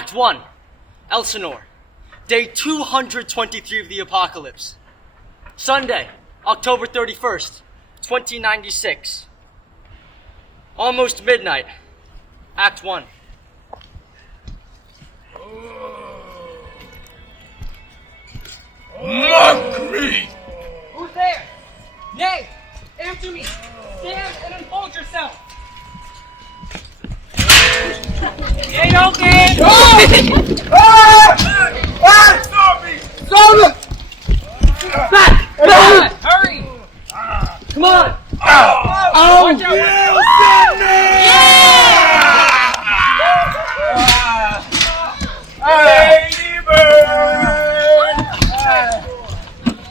Act 1, Elsinore, day 223 of the apocalypse. Sunday, October 31st, 2096. Almost midnight. Act 1. Monkey! Who's there? Nay, answer me. Stand and unfold yourself. Ain't open! Stop me! Soda! Back! Back! Hurry! Come on! Oh! Watch out!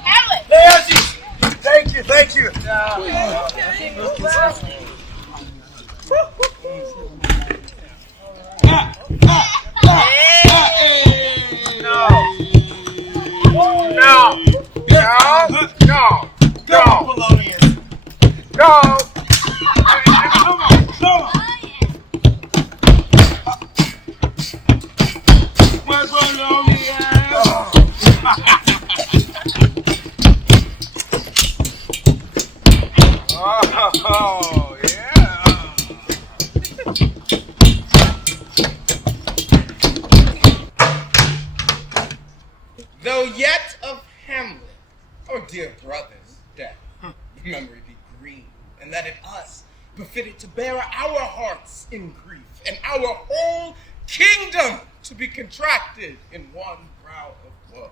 Hamlet! Laertes! Thank you! No, Polonius. No! Come on! Where's Rolanda? Oh, yeah. Though yet of Hamlet, oh dear brother's death, memory be green, and that it us befitted to bear our hearts in grief, and our whole kingdom to be contracted in one brow of woe.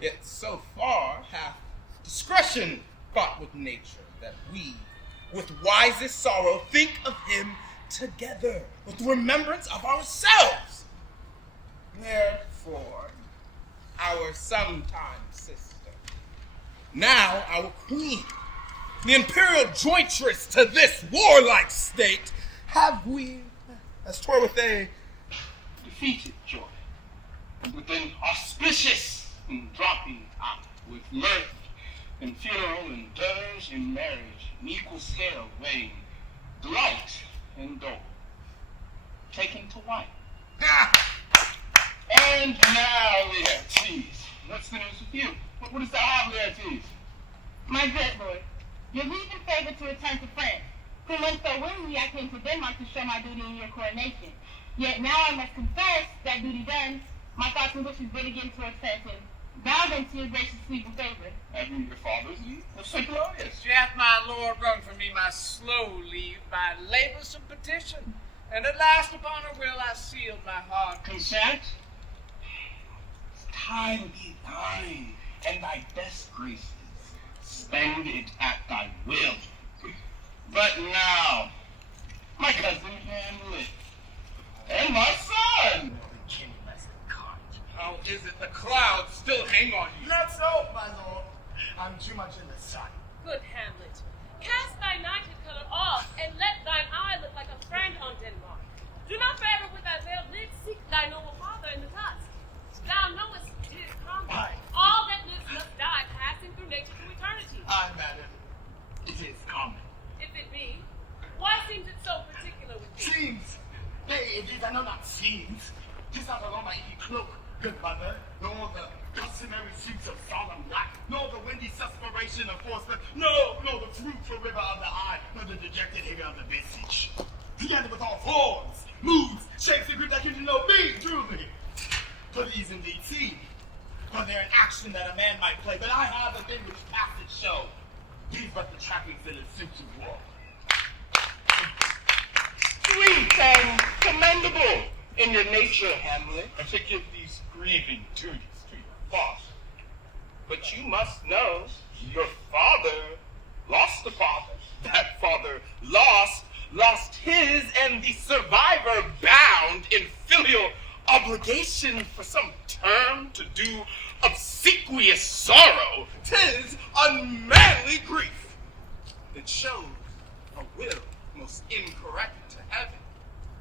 Yet so far hath discretion fought with nature, that we, with wisest sorrow, think of him together, with remembrance of ourselves. Therefore, our sometime sister, now our queen, the imperial jointress to this warlike state, have we, as 'twere with a defeated joy, and with an auspicious and dropping out, with mirth and funeral and dirge and marriage, in equal scale weighing delight and dole, taken to wife. And now, Laertes, what's the news with you? What does thou have, Laertes? My good lord, your leave in favor to return to France, whom when so willingly I came to Denmark to show my duty in your coronation. Yet now I must confess, that duty done, my thoughts and wishes bid again towards Stanton. Bow then to your gracious leave in favor. Having your father's leave? St. Claudius. Hath my lord wrung from me my slow leave by laboursome petition, and at last upon her will I sealed my heart. Consent? Time be thine, and thy best graces. Spend it at thy will. But now, my cousin Hamlet, and my son. How is it the clouds still hang on you? Not so, my lord. I'm too much in the sun. Good Hamlet, cast thy knighthood color off, and let thine eye look like a friend on Denmark. Do not forever with thy veiled lids seek thy noble father in the dust. Thou knowest it is common. Aye. All that lives must die, passing through nature to eternity. Aye, madam. It is common. If it be, why seems it so particular with thee? Seems. Nay, indeed, I know not seems. 'Tis not alone my easy cloak, good mother, nor the customary suits of solemn black, nor the windy suspiration of force, nor the fruitful river of the eye, nor the dejected hair of the visage. Together with all forms, moods, shapes, and groups that can denote me, truly. For these indeed seem, for they're an action that a man might play, but I have the thing which passage show. These but the trappings in a suit of war. Sweet and commendable in your nature, Hamlet, to give these grieving duties to your father. But you must know your father lost a father. That father lost his, and the survivor bound in filial obligation for some term to do obsequious sorrow. 'Tis unmanly grief that shows a will most incorrect to heaven,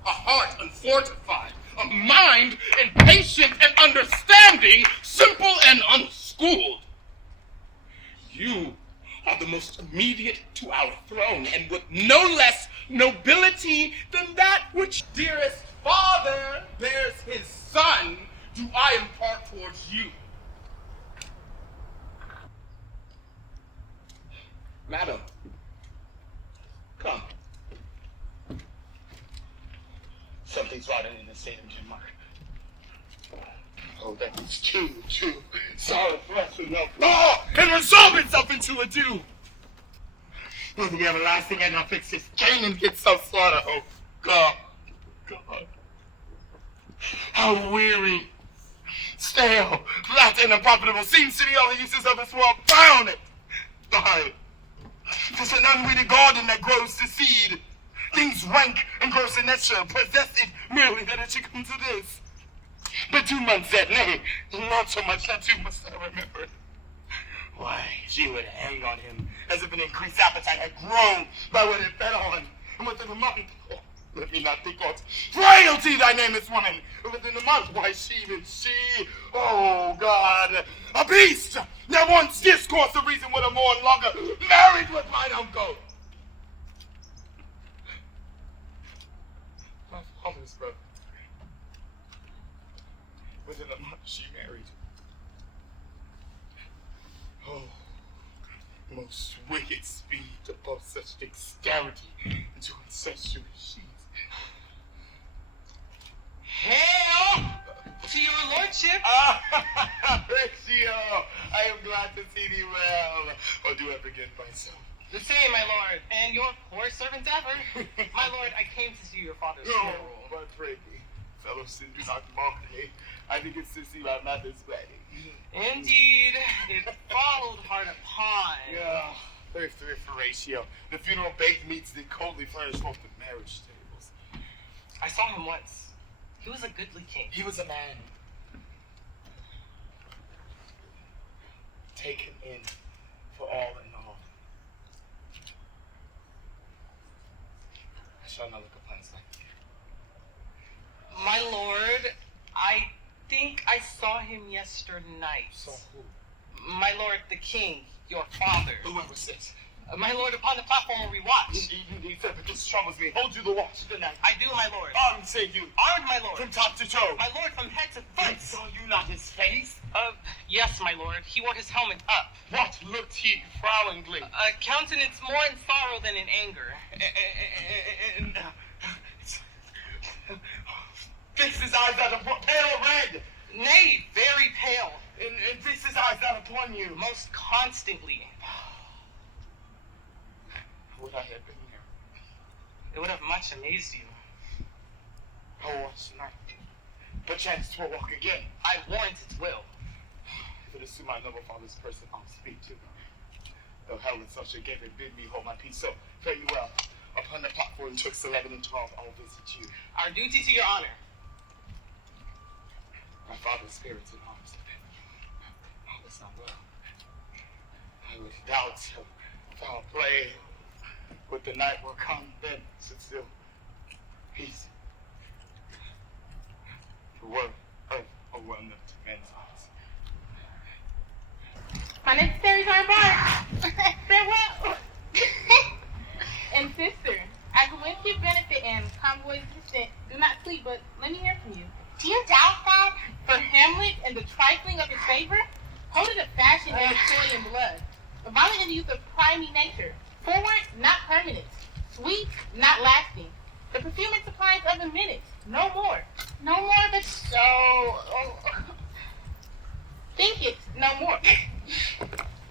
a heart unfortified, a mind impatient and understanding, simple and unschooled. You are the most immediate to our throne, and with no less nobility than that which dearest father bears his son, do I impart towards you. Madam, come. Something's rotting in the sand, Denmark. Oh, that is too solid for us to know. Oh, it resolve itself into a dew. Oh, the everlasting and now fix this Canaan gets so slaughtered. Oh, God. How weary, stale, flat, and unprofitable seems to be all the uses of this world found it. Behind. Just an unweeded garden that grows to seed. Things rank and gross in nature, possess it merely that it should come to this. But 2 months that, nay, not so much, not 2 months that I remember. Why, she would hang on him as if an increased appetite had grown by what it fed on. And within a month, oh, let me not think on frailty, thy name is woman. And within a month, why, she, oh God, a beast that once discourse of reason would have mourned longer, married with mine uncle. My father's brother. Within a month, she married. Oh, most wicked speed to boast such dexterity into incestuous sheets. Hail to your lordship. Horatio, I am glad to see thee well. Or do I begin myself? The same, my lord, and your poor servant ever. My lord, I came to see your father's No, funeral. but pray thee, fellow sin, do not mock me. I think it's to see my mother's wedding. Indeed, it followed hard upon. Yeah, very Horatio. The funeral baked meats did coldly furnish both the marriage tables. I saw him once. He was a goodly king. He was a man. Taken in for all in all. I shall not look upon his like you. My lord, I think I saw him yesternight. Saw who? My lord, the king, your father. Whoever says. My lord, upon the platform where we watched. Indeed, sir, but this troubles me. Hold you the watch tonight. I do, my lord. Armed, say you. Armed, my lord. From top to toe. My lord, from head to foot. Saw you not his face? Yes, my lord. He wore his helmet up. What looked he frowningly? A countenance more in sorrow than in anger. And fixed his eyes out upon pale red. Nay, very pale. And fixed his eyes out upon you. Most constantly. Would I have been here? It would have much amazed you. Oh, watch not. Perchance 'twill walk again. I warrant it will. If it is to my noble father's person, I'll speak to them. Though hell itself should give and bid me hold my peace. So, fare you well. Upon the platform, 'twixt 11 and 12, I'll visit you. Our duty to your honor. My father's spirits in arms. All is not well. I would doubt foul play. But the night will come, then sit still. Peace. The word earth overwhelmed to men's eyes. My necessaries are embarked. Farewell. And sister, as a wish of benefit and convoy's assistant, do not sleep, but let me hear from you. Do you doubt that? For Hamlet and the trifling of his favor, hold it a fashion and toy and blood. A violent in the use of primary nature. Forward, not permanent. Sweet, not lasting. The perfume it supplies of a minute, no more. No more, but so... Think it, no more.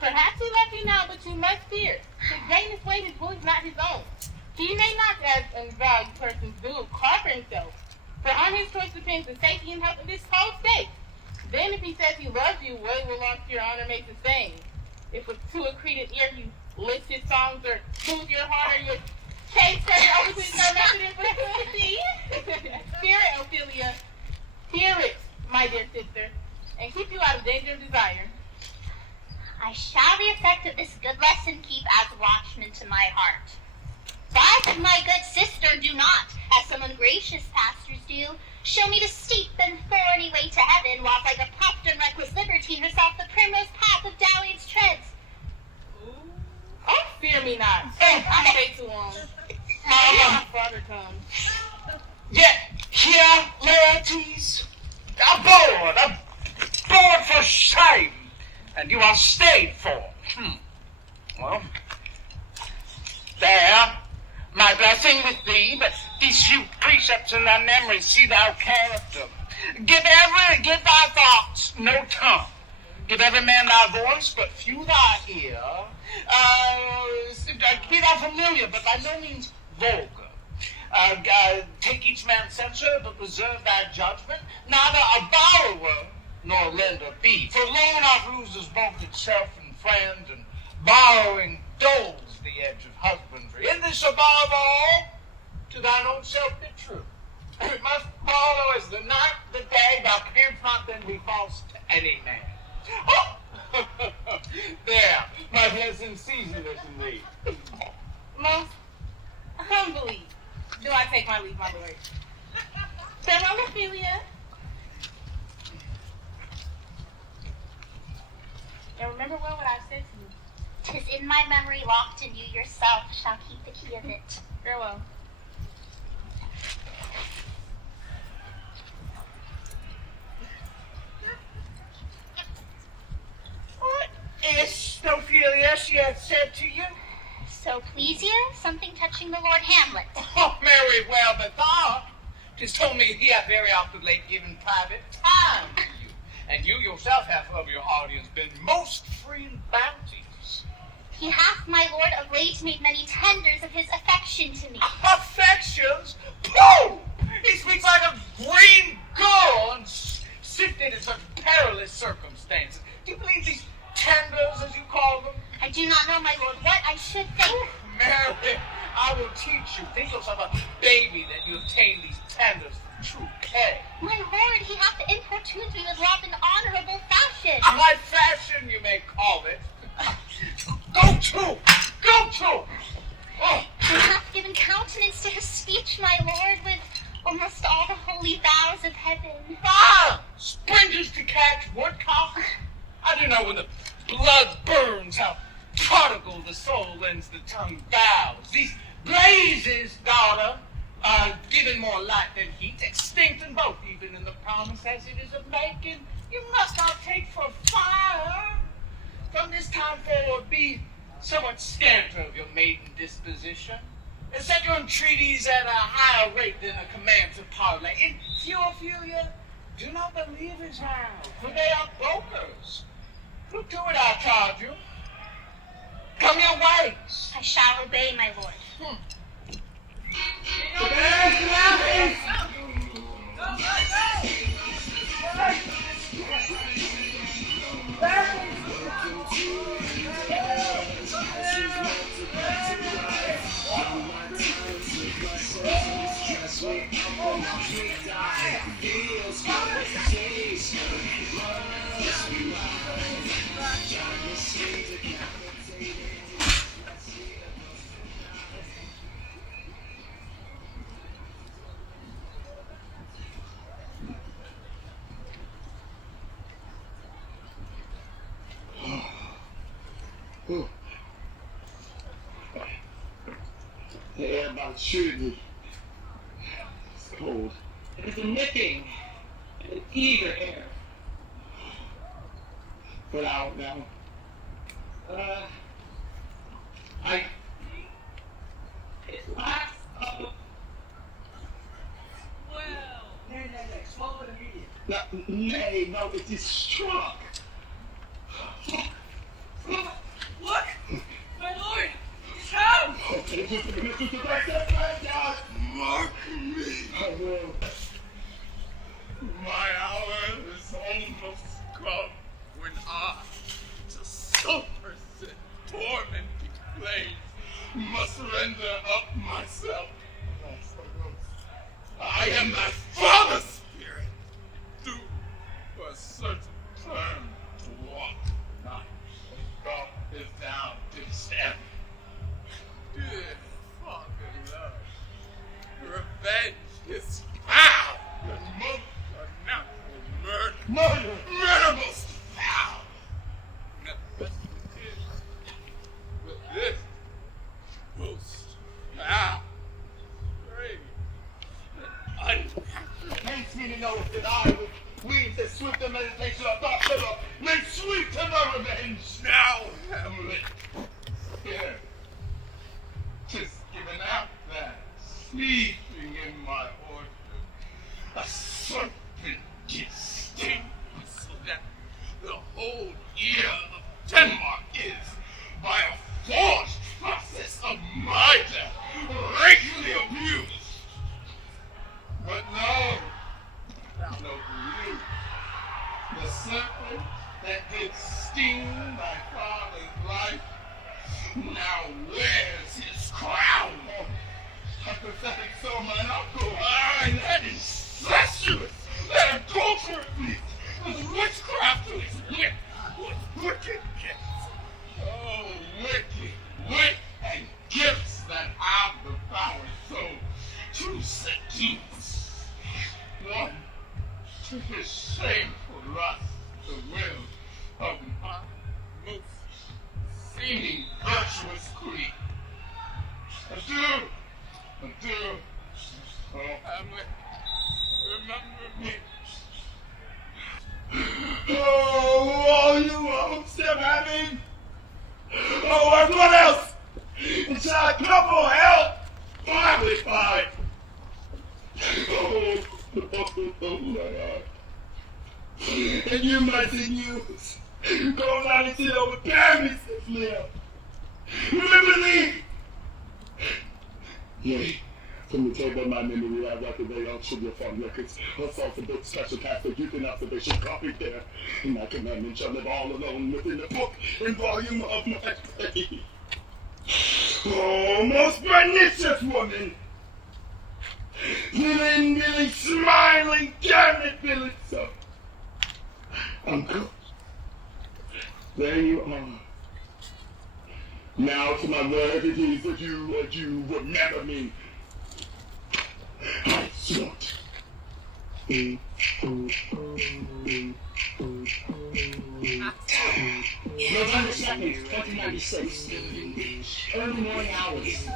Perhaps he loves you now, but you must fear. His greatness weight his will is not his own. He may not, as unvalued persons do, call for himself. For on his choice depends the safety and health of this whole state. Then if he says he loves you, what will belong to your honor makes the same. If with too accreted ear you list his songs or move your heart or your case over to his method and facility. Fear it, Ophelia. Fear it, my dear sister, and keep you out of danger of desire. I shall the effect of this good lesson keep as watchman to my heart. But, my good sister, do not, as some ungracious pastors do, show me the steep and thorny way to heaven, whilst like a puffed and reckless libertine herself the primrose path of dalliance treads. Oh, fear me not. I stay too long. My father comes. Yet Here, Laertes, aboard for shame, and you are stayed for. Well, there, my blessing with thee, but these few precepts in thy memory, see thou character. Give thy thoughts no tongue. Give every man thy voice, but few thy ear. Be thou familiar, but by no means vulgar. Take each man's censure, but reserve thy judgment. Neither a borrower nor a lender be. For loan oft loses both itself and friend, and borrowing dulls the edge of husbandry. In this above all, to thine own self be true. We must follow as the night, the day, thou canst not then be false to any man. Oh! There, my blessed season is in thee. Most humbly do I take my leave, my lord. Farewell, Ophelia. Now remember well what I've said to you. 'Tis in my memory locked, and you yourself shall keep the key of it. Farewell. What is Ophelia she hath said to you? So please you, something touching the Lord Hamlet. Oh, very well bethought. 'Tis told me he hath very often late given private time to you, and you yourself have of your audience been most free in bounties. He hath, my lord, of late made many tenders of his affection to me. Affections? Pough! He speaks like a green girl and sifted in such perilous circumstances. Do you believe these tenders, as you call them? I do not know, my lord, what I should think. Mary, I will teach you. Think yourself a baby that you obtain these tenders from true pay. My lord, he hath importuned me with love in honorable fashion. High fashion, you may call it. Go to! Oh. He hath given countenance to his speech, my lord, with almost all the holy vows of heaven. Ah! Springes to catch woodcock? I do know when the blood burns how prodigal the soul lends the tongue vows. These blazes, daughter, are given more light than heat, extinct in both, even in the promise as it is of making. You must not take for fire. From this time forward, be somewhat scanter of your maiden disposition, and set your entreaties at a higher rate than a command to parley. In Ophelia, do not believe his vows, for they are brokers. Look to it, I charge you. Come your ways. I shall obey, my lord. The air about shooting me. It's cold. It's a nipping and eager air. But out now. It lacks of... Nay, swallow it immediately. No, it is struck. Look! My lord! He's come! Mark me. I will. My hour is almost come when I, to suffer sin, tormenting flames, must render up myself. I am thy father's spirit, due for a certain term to walk not. God, if thou didst have dear Father love, revenge is foul, and most unnatural murder. Murder most foul. But this most foul, grave, and unhappy. Hamlet. Here. Just giving out that. Sleeping in my orchard. A serpent gets sting so that the whole ear of Denmark is, by a forced process of my death, racially abused. But no, you. The serpent that did sting my father's life now wears his crown. A pathetic soul, my uncle. That incestuous, that adulterously, with witchcraft to his wit, with wicked gifts. Oh, wicked wit and gifts that have the power so to seduce. One, to his shameful lust, the will of my most seeming virtuous queen. Adieu. Oh, Hamlet, remember me. Oh, you hopes of having. Oh, and what else? Inside couple help. Finally fine. Oh, my God. And you might use. Go out and sit over Paris and live. Remember me? Yea, from the table of my memory, I write the way on sugar farm records, assault the book, special task of youth and observation copied there. And my commandment shall live all alone within the book and volume of my faith. Oh, most pernicious woman! Really smiling, damn it, Billy, so. Uncle, there you are. Now to my word it is that you remember me. I thought. November 2nd, 2096. Early morning hours.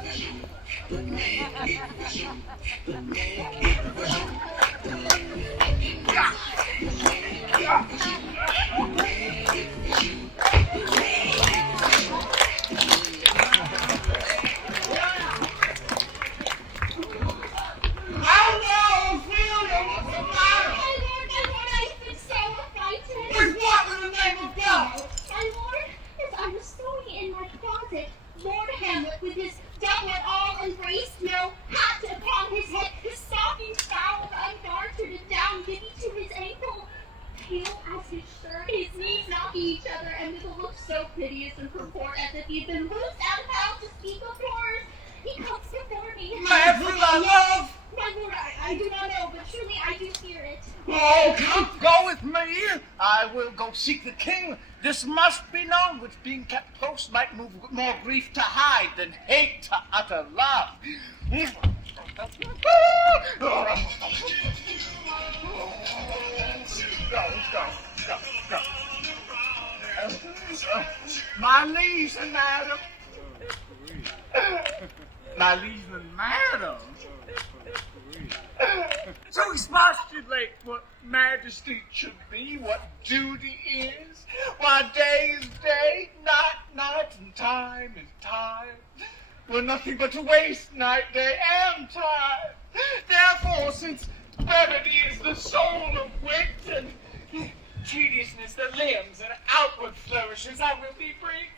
Lord Hamlet, with his doublet all embraced, no hat upon his head, his stockings fouled, ungartered, and down giddy to his ankle, pale as his shirt, his knees knocking each other, and with a look so piteous and purport as if he had been loosed out of house to speak of horrors, he comes before me. Mad for thy love! My lord, I do not know, but truly I do hear it. Oh, come, go with me. I will go seek the king. This must be known, which being kept close might move more grief to hide than hate to utter love. Go. My liege and madam. My liege and madam. So expostulate what majesty should be, what duty is. Why day is day, night, and time is time. We're nothing but to waste night, day, and time. Therefore, since brevity is the soul of wit, and tediousness the limbs and outward flourishes, I will be brief.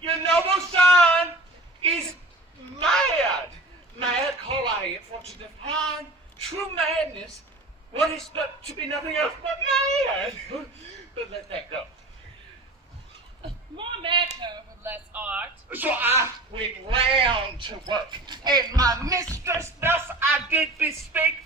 Your noble son is mad. Mad call I it, for to define true madness, what is but to be nothing else but mad. But let that go. More matter with less art. So I went round to work, and my mistress thus I did bespeak.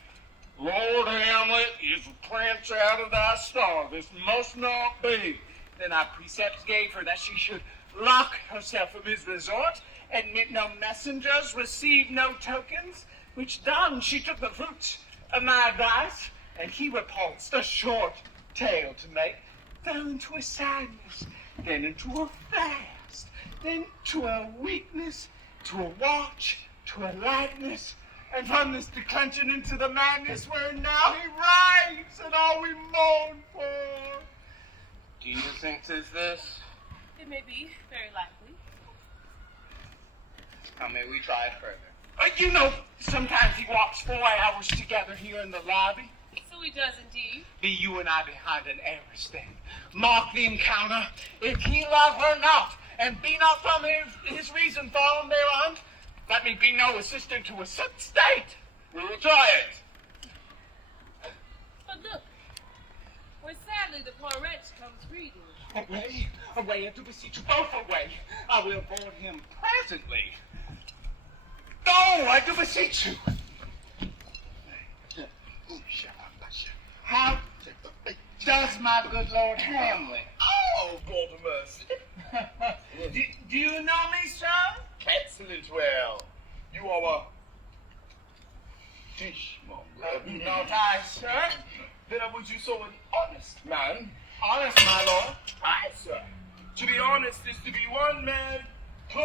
Lord Hamlet is a prince out of thy star, this must not be. Then I precepts gave her that she should lock herself from his resort, admit no messengers, receive no tokens, which done, she took the fruits of my advice, and he repulsed a short tale to make, fell into a sadness, then into a fast, then to a weakness, to a watch, to a lightness, and from this declension into the madness where now he rides, and all we mourn for. Do you think 'tis this? Did may be, very likely. How may we try it further? You know, sometimes he walks 4 hours together here in the lobby. So he does indeed. Be you and I behind an arras then. Mark the encounter. If he love her not, and be not from his reason fallen thereon, let me be no assistant to a such state. We will try it. But look, where sadly the poor wretch comes reading. Away, and to beseech you both away. I will board him presently. Go, I do beseech you. How does my good Lord Hamlet? Oh, God of mercy. Do you know me, sir? Excellent well. You are a fishmonger. Not I, sir. Then I would you so an honest man. Honest, my lord. Aye, sir. To be honest is to be one man put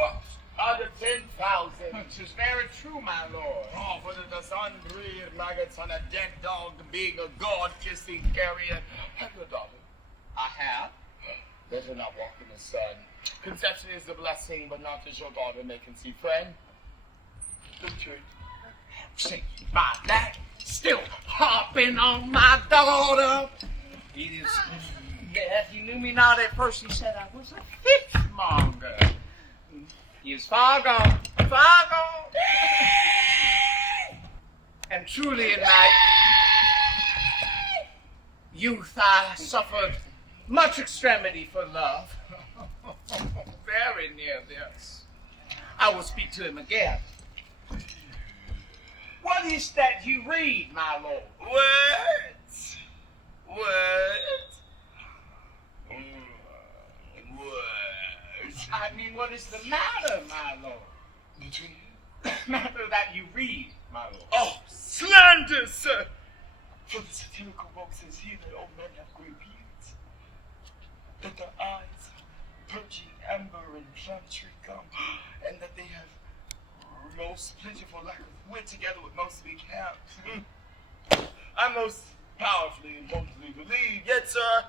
out of 10,000. Which is very true, my lord. Oh, but it does unbreed maggots on a dead dog being a god-kissing carrion. Have you a daughter? I have. Let her not walk in the sun. Conception is a blessing, but not as your daughter may conceive. Friend, Gertrude. Say by that, still harping on my daughter. It is that he knew me not at first. He said I was a fishmonger. He is far gone, far gone. And truly in my youth I suffered much extremity for love. Very near this. I will speak to him again. What is that you read, my lord? Words. I mean, what is the matter, my lord? Between Matter that you read, my lord. Oh, slander, sir! For the satirical book says here that old men have great beards, that their eyes purging amber and plumtree gum, and that they have most plentiful lack of wit together with most big hair. I most powerfully and boldly believe, yet, sir,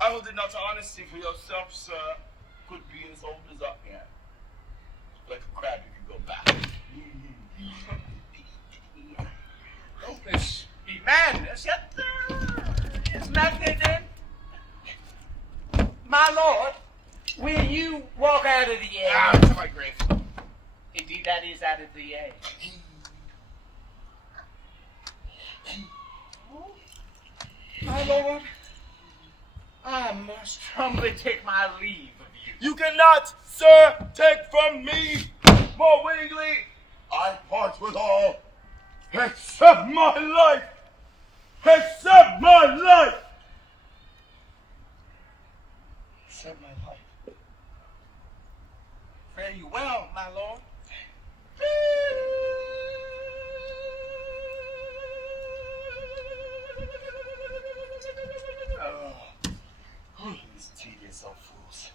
I hold it not to honesty for yourself, sir, could be as old as I am. Like a crab, you can go back. Don't this be madness, yet is method in. My lord, will you walk out of the air? Ah, to my grave. Indeed, that is out of the air. My lord, I must humbly take my leave of you. You cannot, sir, take from me more willingly. I part with all, except my life. Except my life. Except my life. Fare you well, my lord. Oh, these tedious old fools.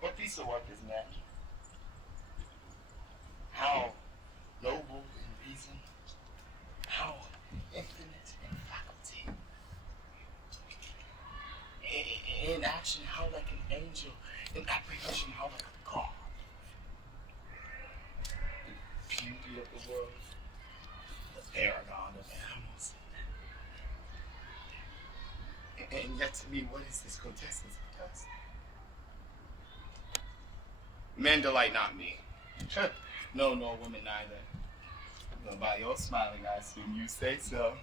What piece of work is man? How noble in reason, how infinite in faculty. In action, how like an angel. In apprehension, how like a god. The beauty of the world, the paragon of animals. And yet to me, what is this quintessence of dust? Men delight not me. No, nor women neither. But by your smiling eyes, soon you say so.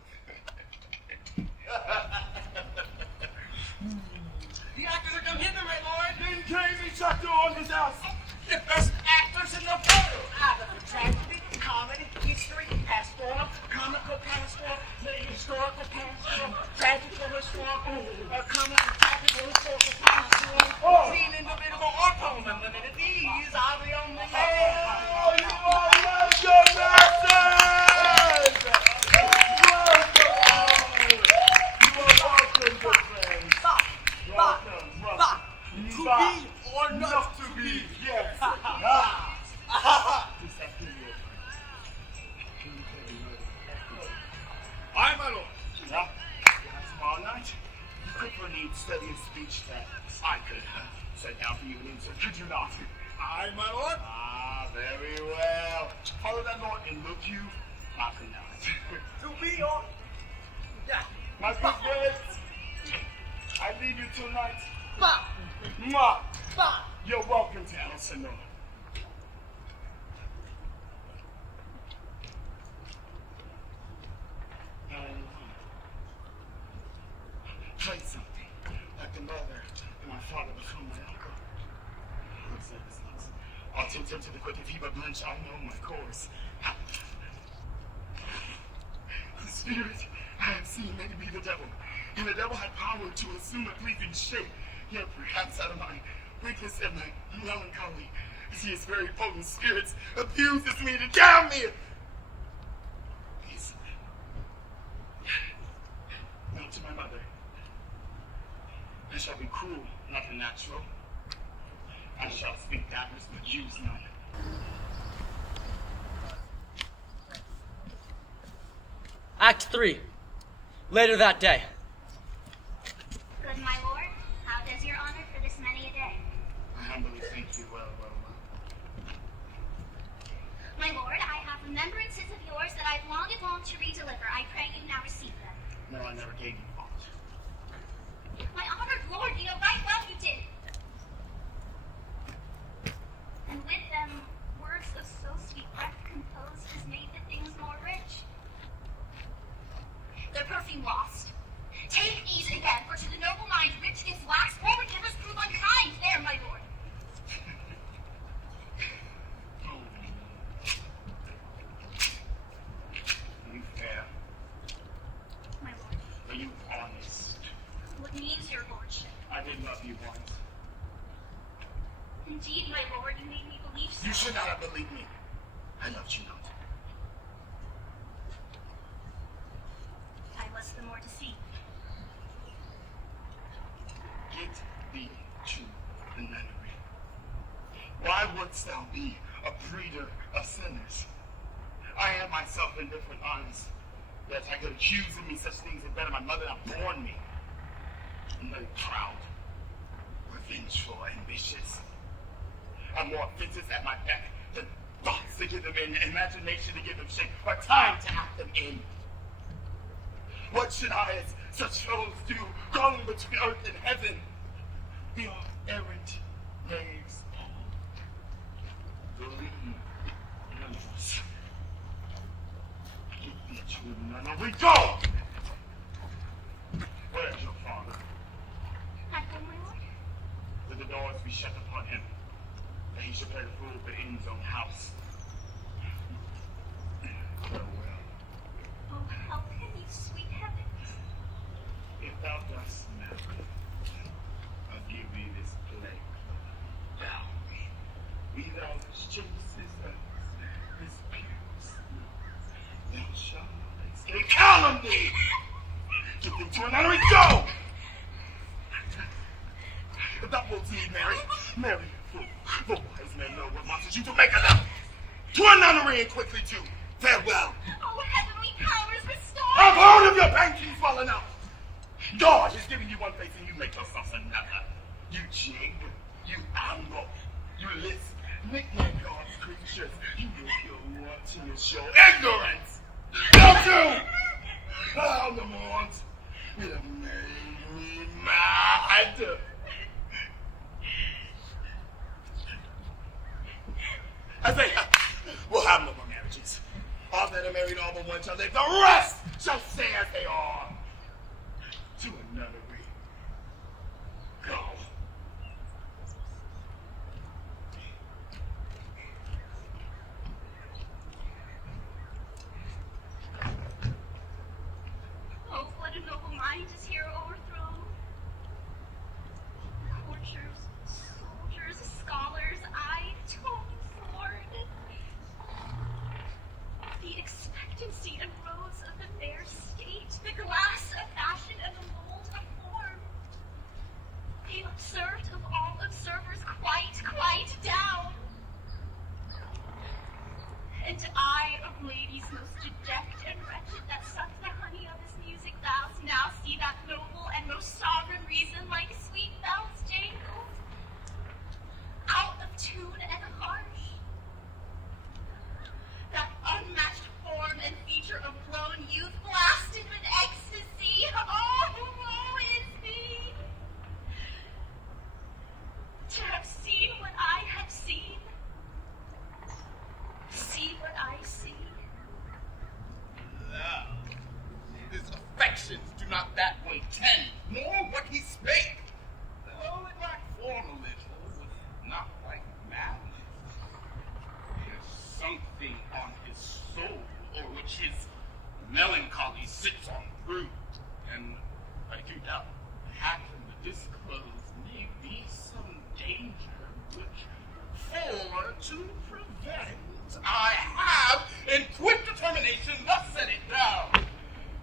The actors are come hither, my lord. Then came Shakespeare on his house. The best actors in the world. Out of the tragedy, comedy, history, pastoral, comical pastoral, the historical pastoral, tragical historical, comical tragical historical pastoral, scene individual or poem unlimited. These are the only Oh, you are welcome, masters! You are welcome, good friends. To be or not to be. Yes. Aye, my lord. Yeah. Tomorrow night, you could for need studying speech that I could set down for you in insert. Could you not? Aye, my lord. Ah, very well. Follow that lord and look you. I could not. To be or die. My good friends, I leave you tonight. Bah! Ma, Bah! you're welcome to Elsinore. Play something like the mother and my father before my uncle. I'll tip to the quick if he but blench, I know my course. The spirit I have seen may be the devil, and the devil had power to assume a pleasing shape, yet perhaps out of my weakness and my melancholy, as his very potent spirits abuses me to damn me. Peace. Now to my mother. I shall be cruel, not unnatural. I shall speak daggers, but use none. Act 3. Later that day. Good, my lord. How does your honor for this many a day? I humbly thank you well. My lord, I have remembrances of yours that I've long and longed to redeliver. I pray you now receive them. No, I never gave you aught. My honored lord, you know right well you did. And with them, words of so sweet breath composed has made the things more rich. Their perfume lost. Take these again, for to the noble mind rich gifts wax, forward givers prove unkind. There, my lord. Are you fair? My lord. Are you honest? What means your lordship? I did love you once. Indeed, my lord, you made me believe so. You should not have believed me. I loved you not. I was the more deceived. Get thee to the nunnery. Why wouldst thou be a breeder of sinners? I am myself indifferent, honest. That I could accuse of me such things as better my mother not born me. I'm very proud, revengeful, ambitious. I'm more offenses at my back than thoughts to give them in, imagination to give them shape, or time to act them in. What should I, as such fellows do, crawling between earth and heaven? We are errant knaves all. Believe none of us. Get thee to none of we go! Where's your father? At home, my lord. Let the doors be shut upon him, that he should play the fool but in his own house. Farewell. Oh, help him, you sweet heavens. If thou dost marry, I'll give thee this plague. Dowry. Be thou as chaste as this pure snow. Thou shalt not escape calumny. Get thee to a nunnery, go! If thou wilt see Mary, marry a fool. The wise men know what wants you to make of them. To a nunnery and quickly too. Farewell. Oh, heavenly powers, restore! I've heard of your panties falling out. God is giving you one face and you make yourself another. You jig, you amble, you lisp, nickname God's creatures. You will feel what to your show ignorance. Don't you? Oh, the morns. You have made me mad. I say, we'll have no more marriages. All that are married, all but one shall live. The rest shall stay as they are. To another way. Go. Oh, what a noble mind is here overthrown. Courtiers, soldiers, scholars, I, Tony's lord. The expectancy and rose of the fair state, the glass of fashion and the mold of form. The observed of all observers quite down. And I, of ladies most deject and wretched, that sucked the honey of his music vows, now see that noble and most sovereign reason like sweet bells jangled, out of tune and harsh. That unmatched form and feature of blown youth blasted with ecstasy. Oh, woe is me! To have seen what I have seen, see what I see. Now, his affections do not that way tend, nor what he spake. Though it lack form a little, but not like madness. There's something on his soul, o'er which his melancholy sits on brood, and I do doubt, happen to disclose may be some danger which, for to prevent, I have, in quick determination, thus set it down.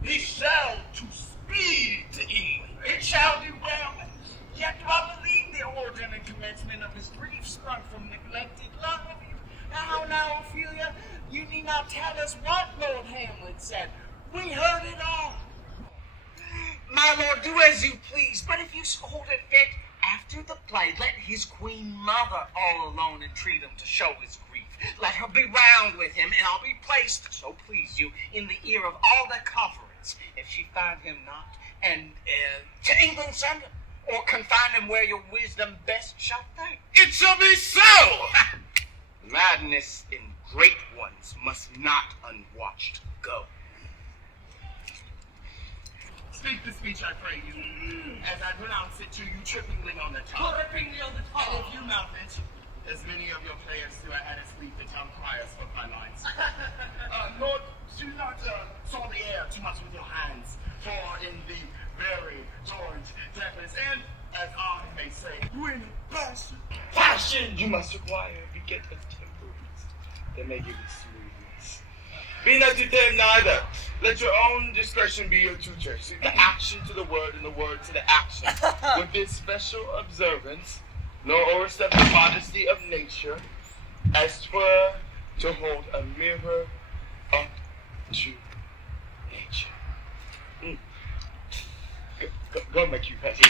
He shall to speed to England. It shall do well. Yet do I believe the origin and commencement of his grief sprung from neglected love. Now, Ophelia, you need not tell us what Lord Hamlet said. We heard it all. My lord, do as you please, but if you hold it fit, after the play, let his queen mother all alone entreat him to show his grief. Let her be round with him, and I'll be placed, so please you, in the ear of all the conference, if she find him not, and to England send him, or confine him where your wisdom best shall think. It shall be so! Madness in great ones must not unwatched go. Speak the speech, I pray you, as I pronounce it to you trippingly on the tongue. Trippingly on the tongue. And if you mouth it, as many of your players do at his sleep, the tongue criers for my lines. Lord, do not soil the air too much with your hands, for in the very torrent tempest, and as I may say, when passion, You must require a beget of temperance that may give you smoothness. Be not deterred neither. Let your own discretion be your tutor. See the action to the word and the word to the action. With this special observance, nor overstep the modesty of nature, as 'twere to hold a mirror up to nature. Go make you pass it.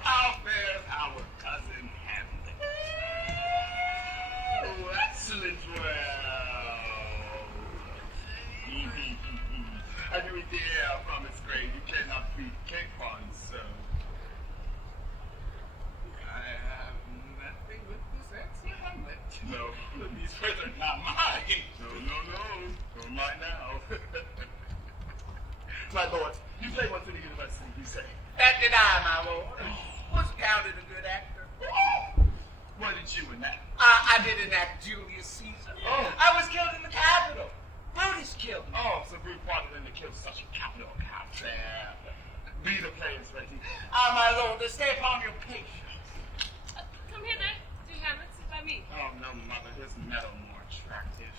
How fares our cousin Hamlet? Oh, excellent, well. I knew it there from its grave. You cannot beat capons, so. I have nothing with this excellent Hamlet. No, these words are not mine. No, mine now. My lord, you played one to the university, you say. That did I, my lord. Was counted a good actor. Oh, what did you in that? I did enact Julius Caesar. Oh. I was killed in the Capitol. Brutus killed me. Oh, so Brute wanted them to kill such a capital captain. Be the players ready. My lord, to stay upon your patience. Come here, Ned. Do Hamlet sit by me? Oh, no, mother, his metal more attractive.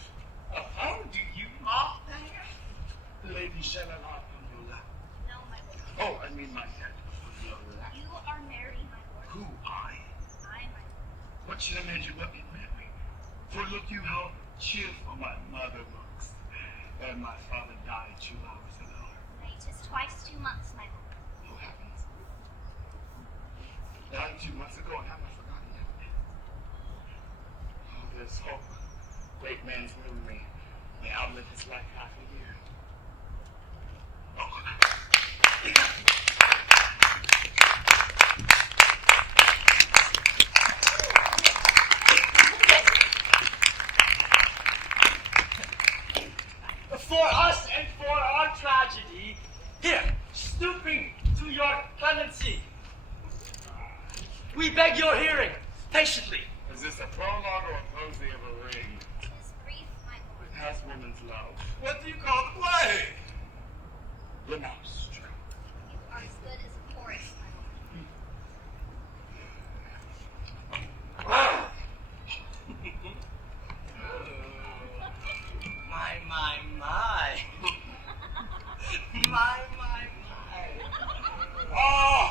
Oh, do you mock that? Lady Shalala on your lap. No, my lord. Oh, I mean my head on your lap. You are married, my lord. Who, I? I, my lord. What should have made you let me marry? For look you how cheerful my mother looks. And my father died 2 hours ago. Nay, 'tis twice 2 months, my lord. Who happens? Died 2 months ago, and have I forgotten it? Oh, there's hope. Great man's memory may outlive his life half a year. Oh. For us and for our tragedy, here, stooping to your clemency, we beg your hearing, patiently. Is this a prologue or a prosy of a ring? 'Tis brief, my lord. It has women's love. What do you call the play? The mouse trap. You are as good as a chorus, my. My. Oh.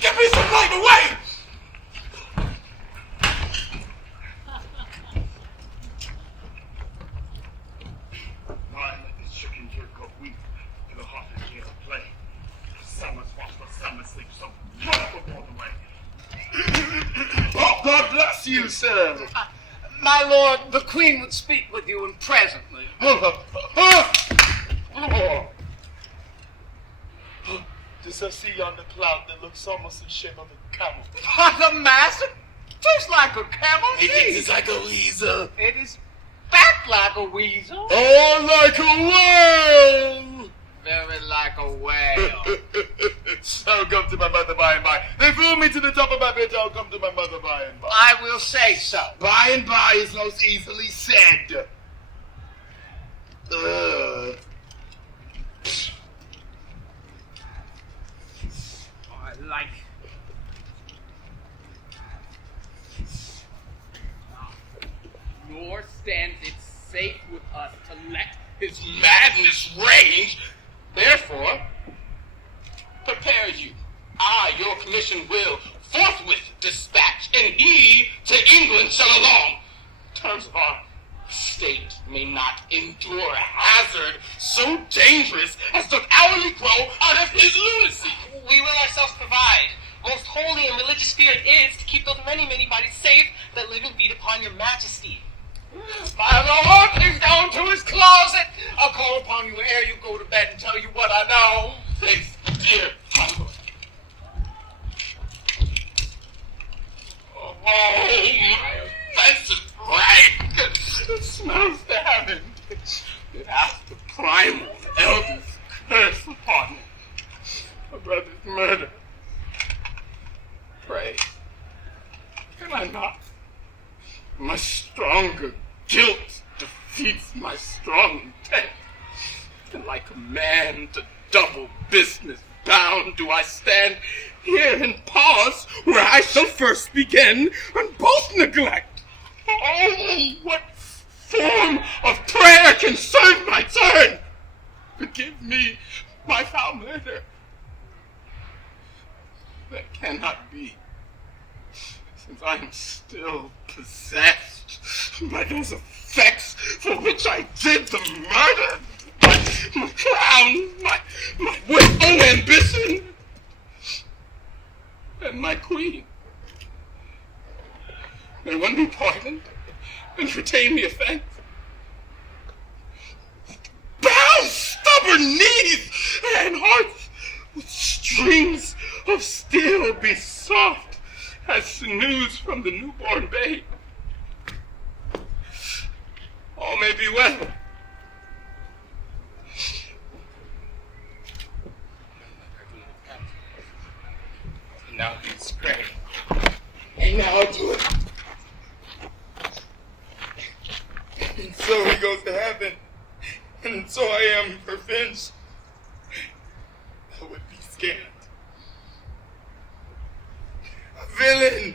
Get me some light away! Why let this chicken here go weep to the heart of jail play? Summer's watch for summer sleep, so run before the way. Oh, God bless you, sir. My lord, the queen would speak with you and presently. Does I see yonder cloud that looks almost in shape of a camel? The master, just like a camel. It is like a weasel. It is back like a weasel. Oh, like a whale! Very like a whale. I'll come to my mother by and by. They flew me to the top of my bed, I'll come to my mother by and by. I will say so. By and by is most easily said. I like. Nor stands it safe with us to let his Madness range. Therefore, prepare you. I, your commission, will forthwith dispatch, and he to England shall along. Terms of our state may not endure hazard so dangerous as to hourly grow out of his lunacy. We will ourselves provide. Most holy and religious spirit is to keep those many, many bodies safe that live and feed upon your majesty. My lord is down to his closet. I'll call upon you ere you go to bed and tell you what I know. Thanks, dear. Oh, my offense is great. It smells damning. It has the primal eldest curse upon it. My brother's murder. Pray, can I not? My stronger guilt defeats my strong intent. And like a man to double business bound do I stand here and pause where I shall first begin and both neglect. Oh, what form of prayer can serve my turn? Forgive me my foul murder. That cannot be, since I am still possessed by those effects for which I did the murder. My crown, my willful ambition, and my queen. May one be pardoned and retain the offense. Bow stubborn knees and hearts with strings of steel be soft as sinews from the newborn babe. All may be well. Now he's praying. And now I'll do it. And so he goes to heaven. And so I am revenged. I would be scanned. A villain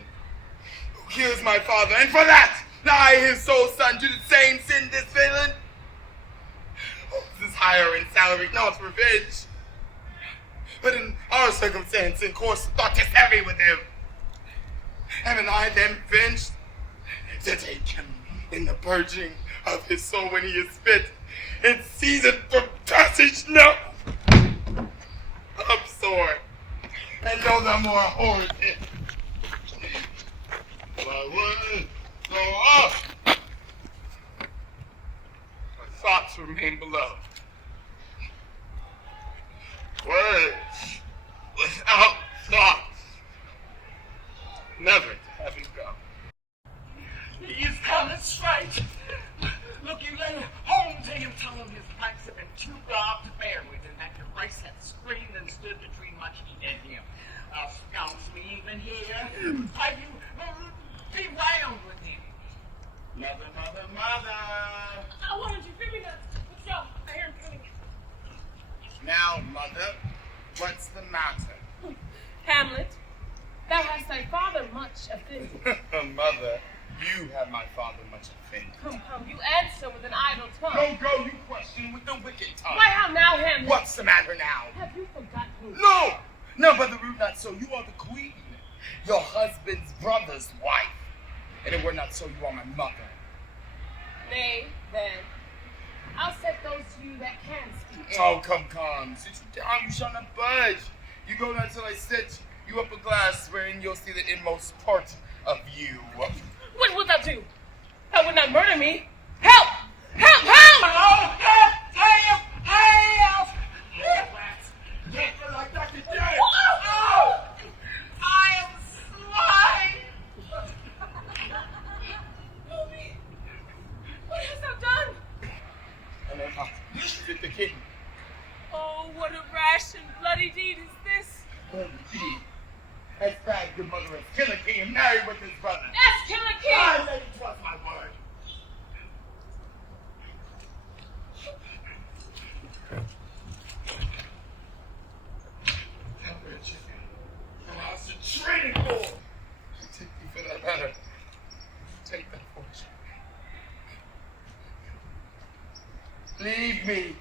who kills my father, and for that, I, his sole son, do the same sin this villain. Oh, this is higher in salary, not revenge. But in our circumstance, in course, thought is heavy with him. Haven't I then fenced to take him in the purging of his soul when he is fit and season for passage now? Up sword, and no the more horrid. My words go up. My thoughts remain below. Words without thoughts, never to heaven go. He is coming straight. Look, you lay home to him, tell him his pipes have been too robbed to bear with, and that your race hath screamed and stood between much heat and him. Scounts me even here. Have you bewailed with him? Mother, mother, mother. I wanted you. Give me that. Let's go. I hear him coming. Now, mother, what's the matter? Hamlet, thou hast thy father much offended. Mother, you have my father much offended. Come, you answer with an idle tongue. Go, you question with the wicked tongue. Why, how now, Hamlet? What's the matter now? Have you forgotten who? No, Brother Root, not so. You are the queen, your husband's brother's wife. And if we're not so, you are my mother. Nay, then, I'll set those to you that can speak. Oh, come. Sit you down, you shall not budge. You go down till I set you up a glass wherein you'll see the inmost part of you. What would thou do? Thou would not murder me. Help! Help! Help! Oh, help! Help! Get her like that today! Oh! I am slain! Louis, what hast thou done? And then fit the king. Oh, what a rash and bloody deed is this? Indeed. As bad good mother as kill a king and marry with his brother. That's Kill a King! I lady, 'twas my word. Training for! Take me for that matter. Take that fortune. Leave me,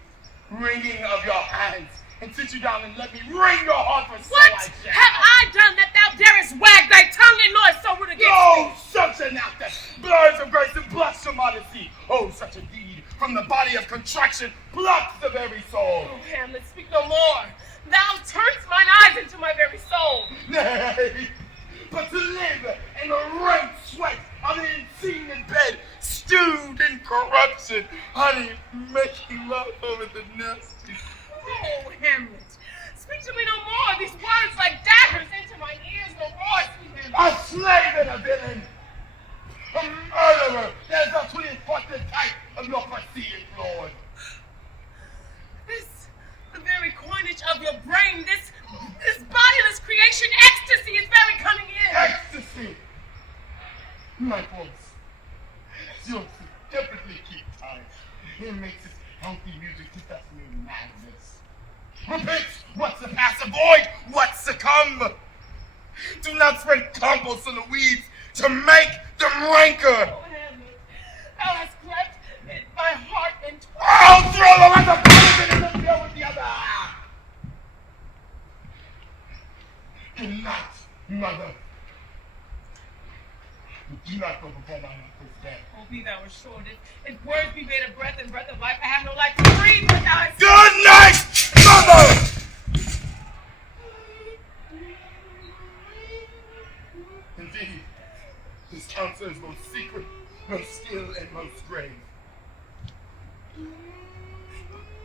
wringing of your hands, and sit you down and let me wring your heart for so What I shall. have I done that thou darest wag thy tongue in noise so rude against Oh, me? such an act that blurs of grace and blush of modesty. Oh, such a deed from the body of contraction plucks the very soul. Oh, Hamlet, speak no more. Thou turnest mine eyes into my very soul. Nay, but to live in the rank sweat of the unseen in bed, stewed in corruption, honey, making love over the nest. Oh, Hamlet, speak to me no more. These words like daggers into my ears no more, sweet Hamlet. A slave and a villain, a murderer, there's a 24th type of your proceeding, Lord. This, the very coinage of your brain, this bodiless creation, ecstasy is very coming in. Ecstasy! My voice, you'll definitely keep time. It makes this healthy music to fascinating madness. Repent what's to pass, avoid what's to come. Do not spread compost on the weeds to make them rancor. Oh, Hamlet, thou hast cleft my heart in twain. I'll throw them at the poison and the field with the other. Good night, mother. Do not go before my mouth this day. Oh, be thou assured, if words be made of breath and breath of life, I have no life to breathe without it. Good night, mother! Indeed, this counsel is most secret, most still, and most grave.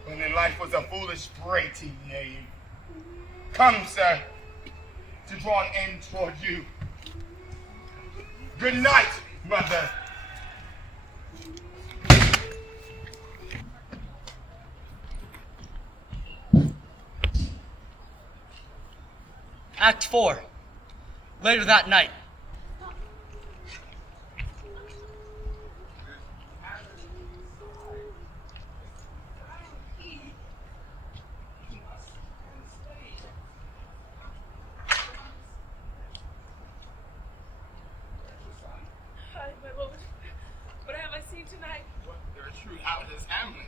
When in life was a foolish, prating knave. Come, sir, to draw an end toward you. Good night, mother. Act 4. Later that night. Hi, my lord. What have I seen tonight? What Gertrude, how does Hamlet?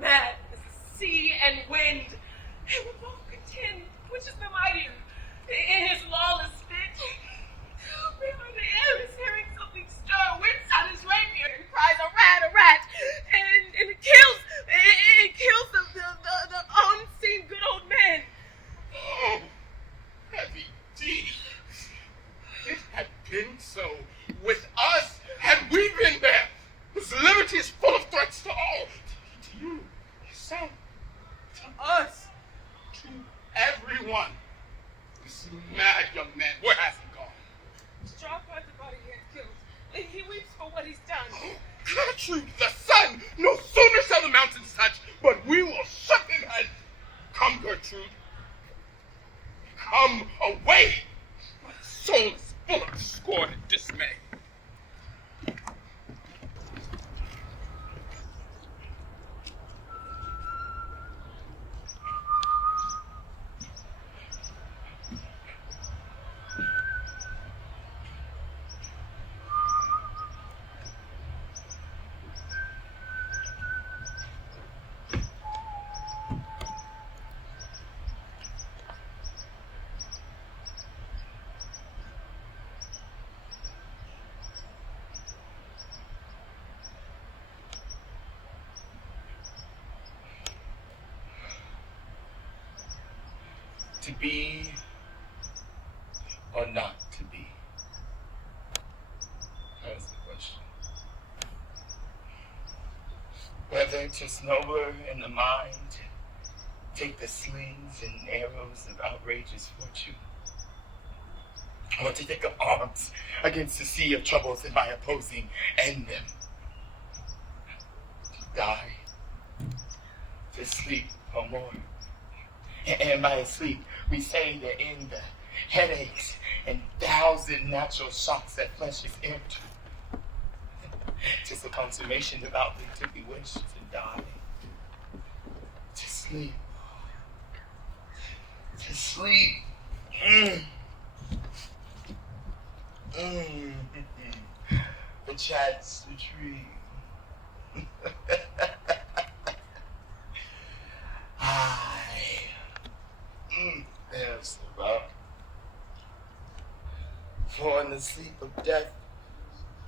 Mad as the sea and wind. They will both contend which is the mightier in his lawless fit. We been so with us had we been there. His liberty is full of threats to all. To you, yourself, to us, to everyone. This mad young man, where has he gone? Straw finds the body here and kills. And he weeps for what he's done. Gertrude, the sun! No sooner shall the mountains touch, but we will shut him head. Come, Gertrude. Come away. My soul is full of scorn and dismay. To be or not to be? That is the question. Whether 'tis nobler in the mind to take the slings and arrows of outrageous fortune, or to take up arms against the sea of troubles and by opposing end them. To die, to sleep no more. And by sleep, we say that in the headaches and 1,000 natural shocks that flesh is heir to, 'tis the consummation devoutly to be wished to die, to sleep, to sleep. The chat's the tree. There's the rub. For in the sleep of death,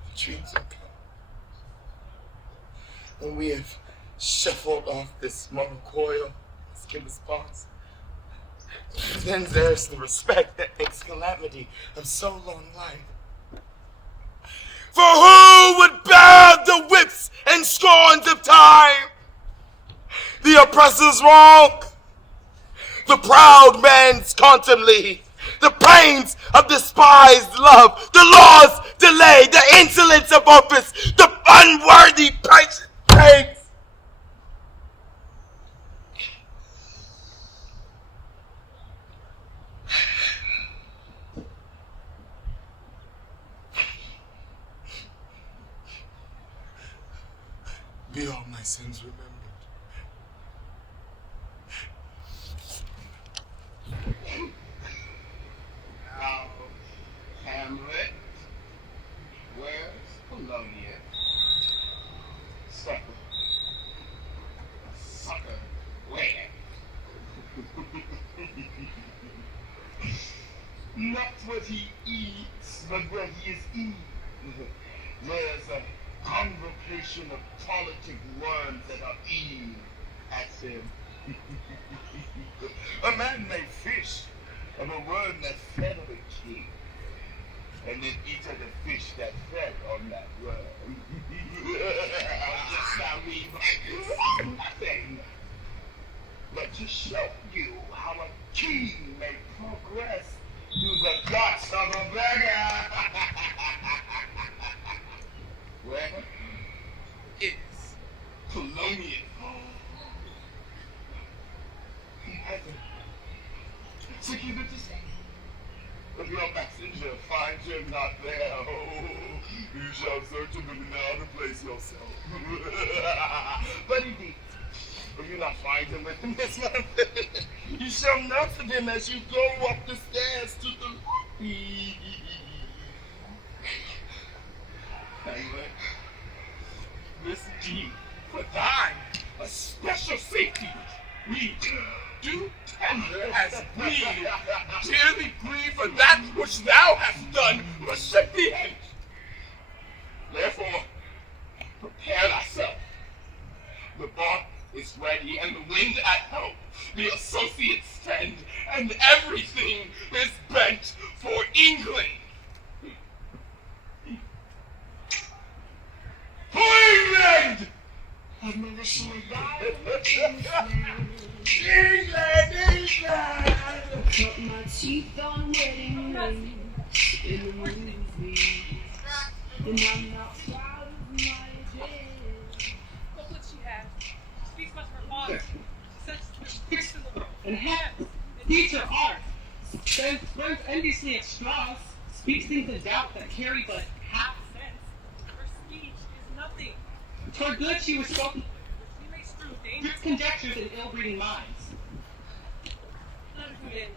the dreams are come. When we have shuffled off this mortal coil, let's give us pause. Then there's the respect that makes calamity of so long life. For who would bear the whips and scorns of time? The oppressor's wrong, the proud man's contumely, the pains of despised love, the law's delay, the insolence of office, the unworthy pains. Be all my sins remembered. Now, Hamlet, where's Polonius? Sucker. Sucker, where? Not what he eats, but what he is eaten. There's a convocation of politic worms that are eating at him. A man may fish of a worm that fed of a king, and then eat of the fish that fed on that worm. Yes, I mean, nothing but to show you how a king may progress through the guts of a beggar. Where is Polonius? He hasn't executed the same. If your messenger finds him not there, you shall search in the renowned place yourself. But indeed, if you not find him within this month, you shall nurse him as you go up the stairs to the lobby. Anyway, this deed for thine, a special safety, we do tender as we dearly grieve for that which thou hast done, recipient. Therefore, prepare thyself. The bark is ready and the wind at help. The associates stand and everything is bent for England. Cut my teeth on wedding rings in the movies, and I'm not proud of my dead. What would she have? Speaks much of her father. Such fixed in the world. And hands, teacher art, spends endlessly at straws, speaks things in doubt that carry but half sense. Her speech is nothing. For good she was spoken, She may strew dangerous conjectures in ill-breeding minds. Let her come in.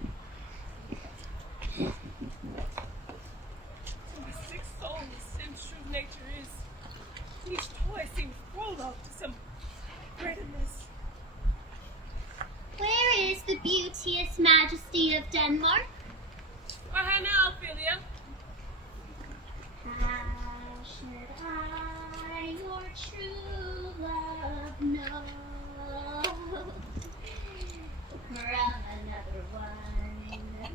To my sick soul, this dim true nature is. Each toy seems prologue to some greater miss. Where is the beauteous majesty of Denmark? By her now, Ophelia. How should I your true love know? From another one,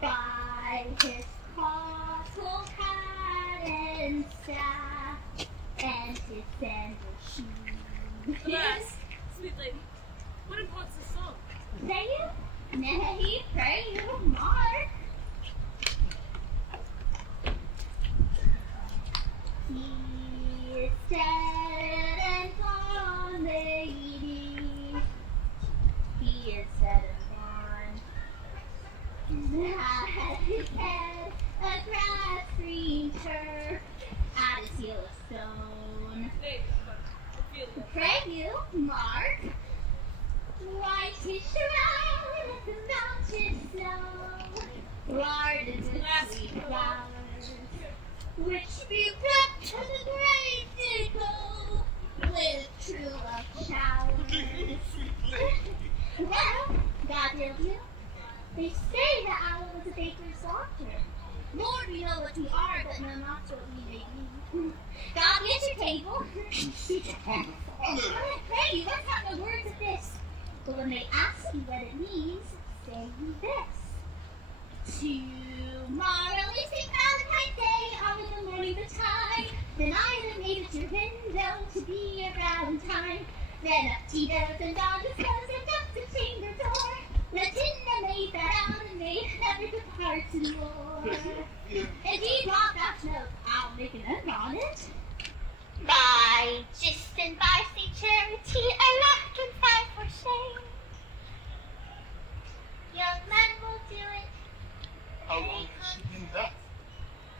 by his causal hat and staff, and his sandal shoes. Alas, sweet lady, what imports the song? Say you? Nay, pray you, Mark. He is dead and gone, lady. He is dead and gone. At his head, a grass green turf, at his heel a stone. Nay, Ophelia. Pray you, Mark. White his shroud of the mountain snow, guarded with sweet flowers, which be wrapped to the grave did go, with true love showers. Well, God help you. They say the owl was a baker's daughter. Lord, we know what we are, but know not what we may be. God, here's your table. Pray you, let's have no words of this. But when they ask you what it means, say you this. Tomorrow is St. Valentine's Day, on the morning betide. Then I have made it your window to be your Valentine. Then up Tito's and Dodgers close and up the chamber door. Let in the maid that out and maid never departs in war. If you want that note, I'll make an end on it. By just and by St. Charity, I laugh and sigh for shame. Young men will do it. How long has she been dead?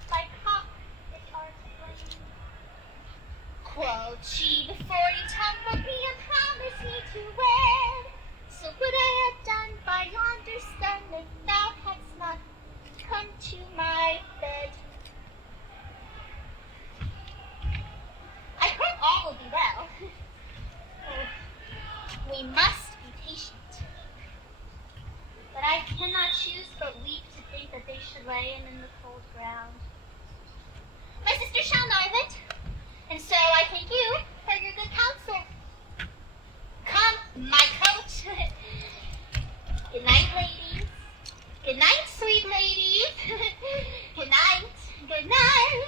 By cock, it are to blame. Quoth she, before you tumbled me and promised me to wed, so would I have done by yonder sun if thou hadst not come to my bed. I hope all will be well. We must be patient. But I cannot choose but weep to think that they should lay him in the cold ground. My sister shall know of it, and so I thank you for your good counsel. Come, my coat. Good night, ladies. Good night, sweet ladies. Good night. Good night.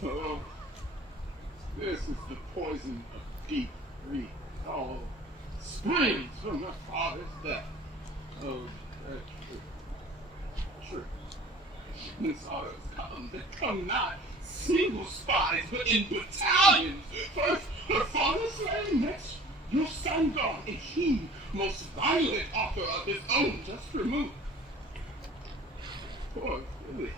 Oh, this is the poison of deep grief. Oh, springs from my father's death. Oh, true. When sorrows come, they come not single spies, but in battalions. First, her father slain, next, your son gone, and he, most violent author of his own just removed. Poor Philly.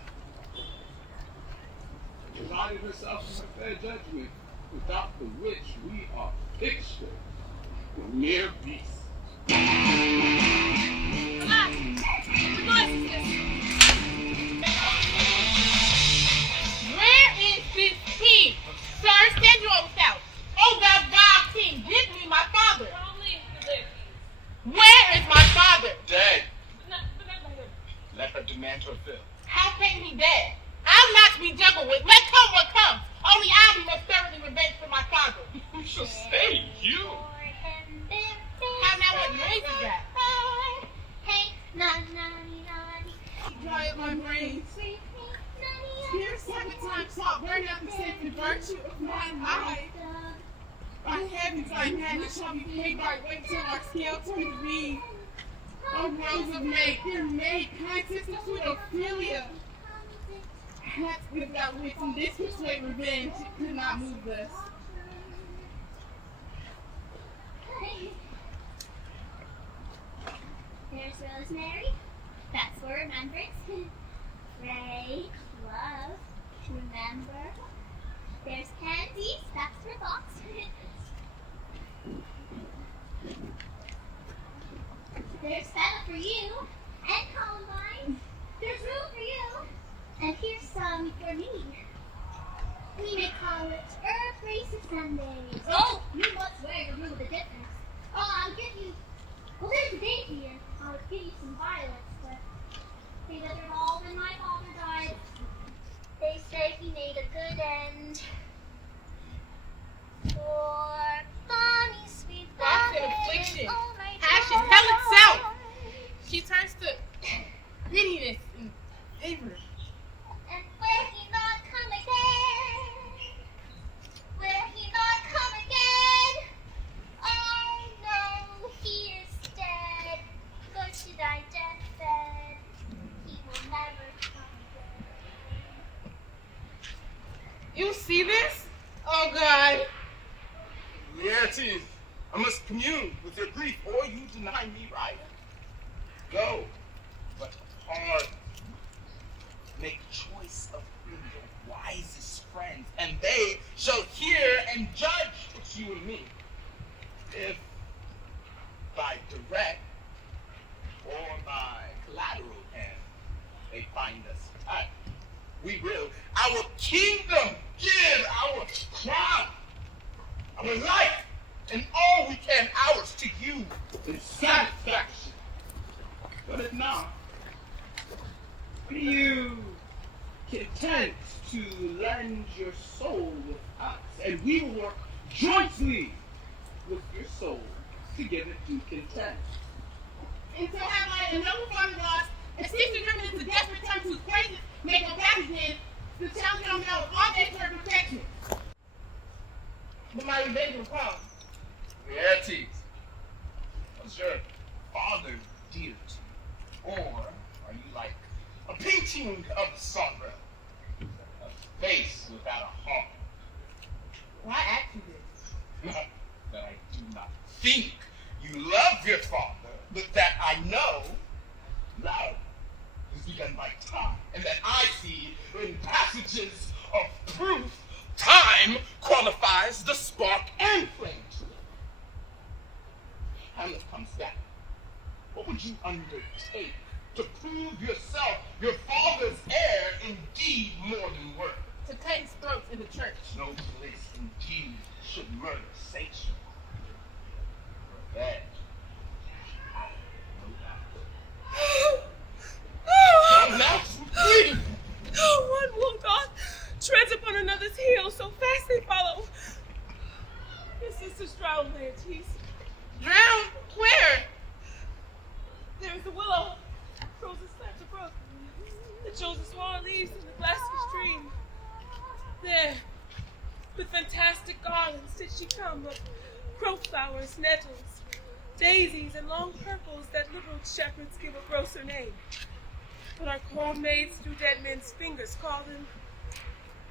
Divided herself from her fair judgment, without the which we are pictured for mere beasts. Where is this king? Sir, stand your own self. Oh, thou vile king, give me my father. Where is my father? Dead. Let her demand her fill. How can he dead? I'll not be juggled with. Let come what comes. Only I'll be most thoroughly revenged for my father. Who shall stay you? How now, what noise is that? Hey, na na ni na ni. Dry up my breath. My madness shall be paid by weight till our scale turns green. O rose of May, dear May, kind sister sweet Ophelia. That's without wits and this persuade revenge, it could not move us. There's rosemary. That's for remembrance. Pray, love, remember. There's pansies. That's for thoughts. There's feta for you. And columbine. There's room for you. And here's some for me. We may call it Earth Races Sundays. Oh, you must wear the rule of the difference. Oh, I'll give you... Well, there's a date here. I'll give you some violets, but they withered all when my father died. They say he made a good end. For Bonnie, sweet That's Bonnie, an affliction. oh my Passion, God. hell itself. She turns to grittiness and favor. And will he not come again? Will he not come again? Oh no, he is dead. Go to thy deathbed. He will never come again. You see this? Oh God. Laertes, I must commune with your grief, or you deny me right. Go, but hard. Make choice of your wisest friends, and they shall hear and judge between you and me. If by direct or by collateral hand they find us tight, we will our kingdom give, our crown, our life, and all we can ours to you in satisfaction. But if not, are you content to lend your soul with us, and we will work jointly with your soul to give it to content? And so have I a noble father lost, and still determined into desperate times whose praises make no passage in, the challenge I'm now with all days for protection. But my revenge will come. Laertes, was your father dear to you? Or are you like a painting of sorrow, a face without a heart? Why ask you this? Not that I do not think you love your father, but that I know love is begun by time, and that I see in passages of proof time qualifies the spark and flame to it. Hamlet comes back. What would you undertake to prove yourself your father's heir, indeed more than worth? To cut his throat in the church. No place indeed should murder sanction. Revenge. Oh, now, please. one will God treads upon another's heel, so fast they follow. Your sister's drowned, Laertes. Drowned? Where? There is a willow. Frozen slaps a brook. That shows the small leaves in the glassy stream. There, with fantastic garlands did she come of crowflowers, nettles, daisies, and long purples that liberal shepherds give a grosser name. But our cold maids through dead men's fingers call them.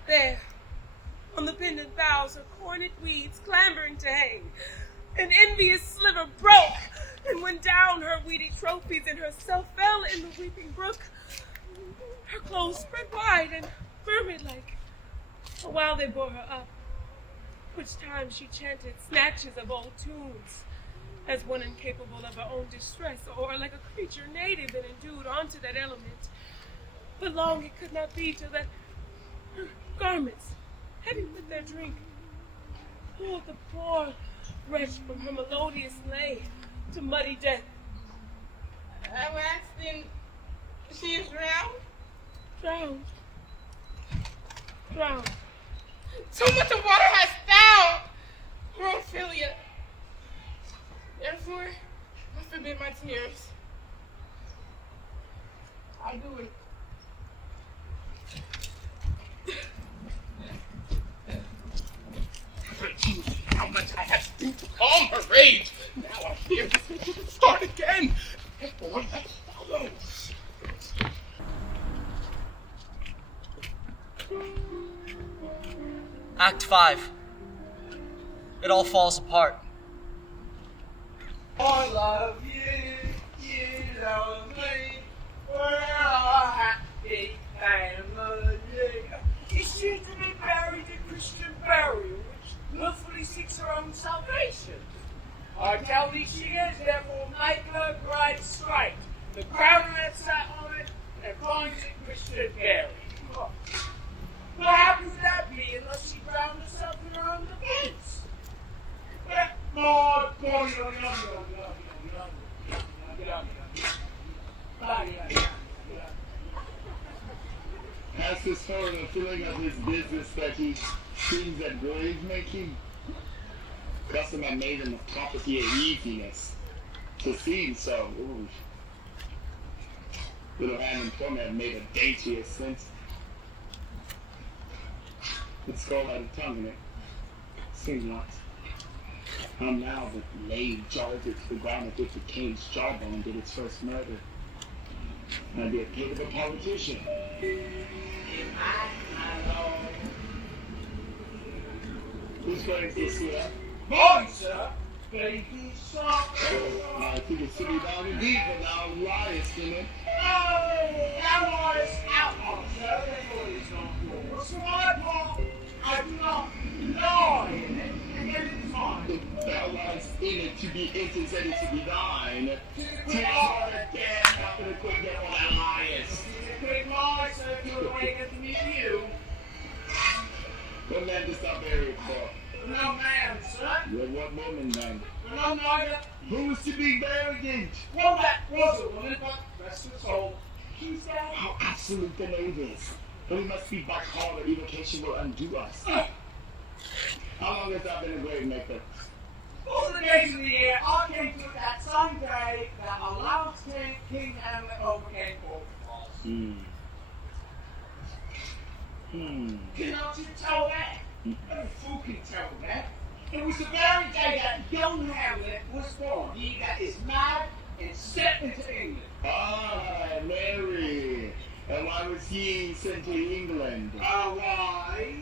There, on the pendant boughs are cornet weeds clambering to hang. An envious sliver broke, and went down her weedy trophies, and herself fell in the weeping brook. Her clothes spread wide and mermaid-like. While they bore her up, which time she chanted snatches of old tunes, as one incapable of her own distress, or like a creature native and endued onto that element. But long it could not be till that her garments, heavy with their drink, pulled the poor wretch from her melodious lay to muddy death. I'm asking, she is drowned? Drowned. Drowned. Too much of water has found poor Ophelia. Therefore, I forbid my tears. I do it. How much I have to calm her rage. Now I fear this will start again. Therefore, let's follow. Act 5. It all falls apart. I love you, you love me, we're a happy family. Is she to be buried in Christian burial, which willfully seeks her own salvation? I tell thee she is, therefore make her grave straight. The coronet sat on it, and finds it Christian burial. But how could that be unless she drowned herself in her own defense? Has this sort of feeling of his business that he seems at grave making? Custom had made him a property of easiness. To seem so, ooh. Little hand and plumber had made a dainty ascent. The skull had a tongue in it. Seems not. How now that laid charges the ground at which the king's jawbone did its first murder. I'd be a pig of a politician. Who's going to see that? Mine, sir. Baby shark. I think it's sitting down indeed, but now Laertes in it. Now lies outlaw, sir. Therefore it is not yours. For my part, I do not lie in it, and yet it is mine. Thou lies in it to be intended to be thine. Take all the damn after the quick devil that liest. It's a quick lie, sir, if you're awakened to meet you. What man dost thou bury it for? No man, sir. Well, what woman then? No neither. Who was to be buried in? Well, that was a woman, but rest her soul. She's dead. How absolute the knave is. But we must be by call that evocation will undo us. How long has thou been a grave maker? All the days of the year, I came to it that same day that our last King Hamlet overcame all. Cannot you tell that? No fool can tell that. It was the very day that young Hamlet was born. He that is mad and sent into England. Ah, Mary. And why was he sent to England? Why?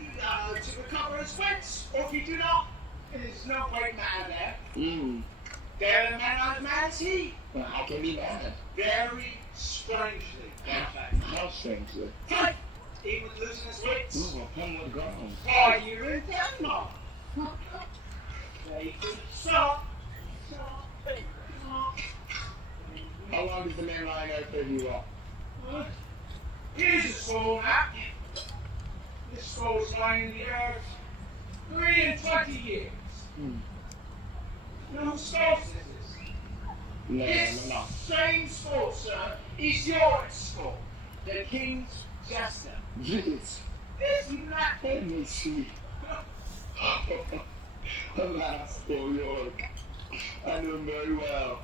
To recover his wits. Or if you do not, it is no great matter there. There the man not as mad as he. Well, how can he be mad? Very strangely. How strangely? Right. He was losing his wits. Ooh, upon what ground? Why, you're in Denmark. They could stop. How long does the man lie in earth that you are? Here's a soul map. This soul's lying in the earth 23 years. You know whose skull is this? No. This same skull, sir, is your skull. The king's jester. Yes. Isn't that Let me see. Alas, poor York. I knew him very well.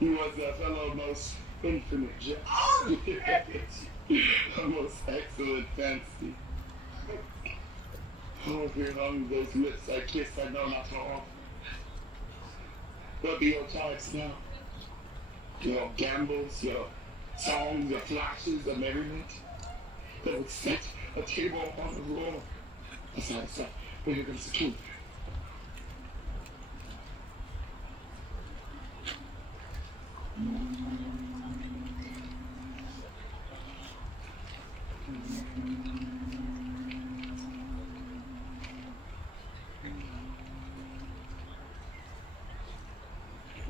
He was a fellow most infinite jest. A most excellent fancy. Oh, here hung those lips I kissed, I know not how often. What be your types now? Your gambols, your songs, your flashes of merriment? That would set a table upon the floor. Aside, but here comes the king.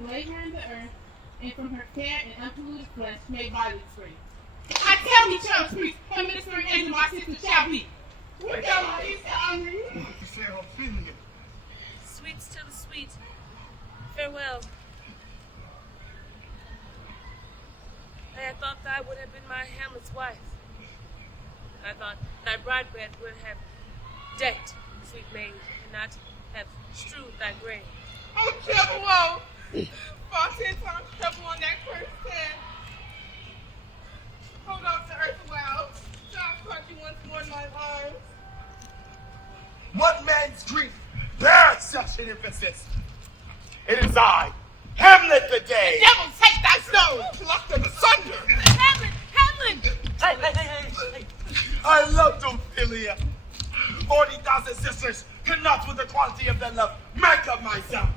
Lay her in the earth, and from her fair and unpolluted flesh make violence free. I tell thee, child priest, her ministering angel, my sister shall be. What the hell is hungry? What to say, Ophelia? Sweets to the sweet. Farewell. I had thought thou would have been my Hamlet's wife. I thought thy bride bed would have decked, sweet maid, and not have strewed thy grave. Oh, trouble, whoa! 10 times trouble on that cursed head. Hold on to earth a while. God caught you once more in my arms. What man's grief beareth such an emphasis. It is I, Hamlet the Day. The devil take that stone! Pluck them asunder! Hamlet! Hamlet! Hey. I loved Ophelia. 40,000 sisters could not with the quality of their love make of myself.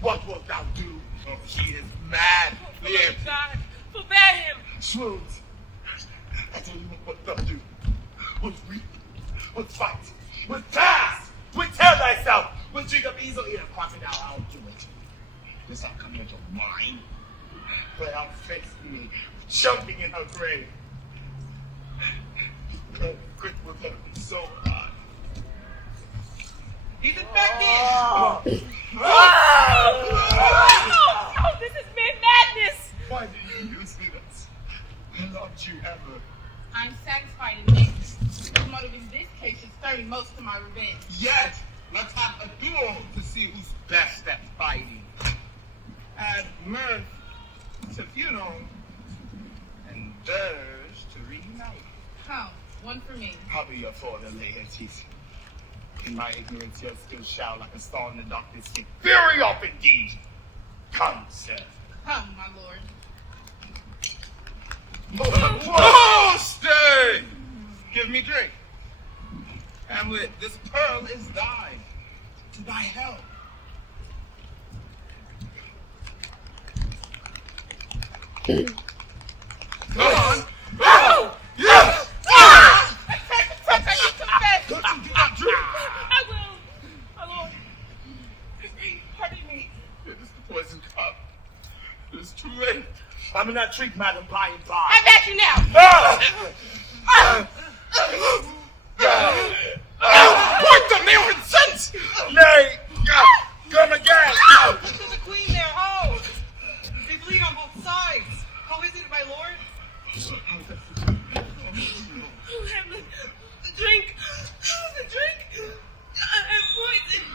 What wilt thou do? Oh, he is mad. Oh, Lord God, forbear him! Swoons. I tell you what thou do. Would weep, would fight, would fast, would tell thyself, would drink up easily in a crocodile, I'll do it. This I'll come into mine, but I'll face me, choking in her grave. Her grip with her so hard. He's infected! Oh, This is mere madness! why do you use me thus? I loved you ever. I'm satisfied in this. The motive in this case is serving most to my revenge. Yet, let's have a duel to see who's best at fighting. Add mirth to funeral, and dirge to reunite. How? One for me. I'll be your father, Laertes. In my ignorance, you'll still shout like a star in the darkness. Get fury up indeed. Come, sir. Come, my lord. Oh, stay! Give me drink. Hamlet, this pearl is thine. To thy help. Go on. Oh! Yes! Ah! Don't you do not drink. I will! My lord! Pardon me. It is the poison cup. It is too late. I'm in that drink, madam, by and by. I got you now! Point the mirror sense! Nay! Come again! There's a queen there, oh! They bleed on both sides. How is it, my lord? Oh, Hamlet! The drink! The drink! I'm poisoned!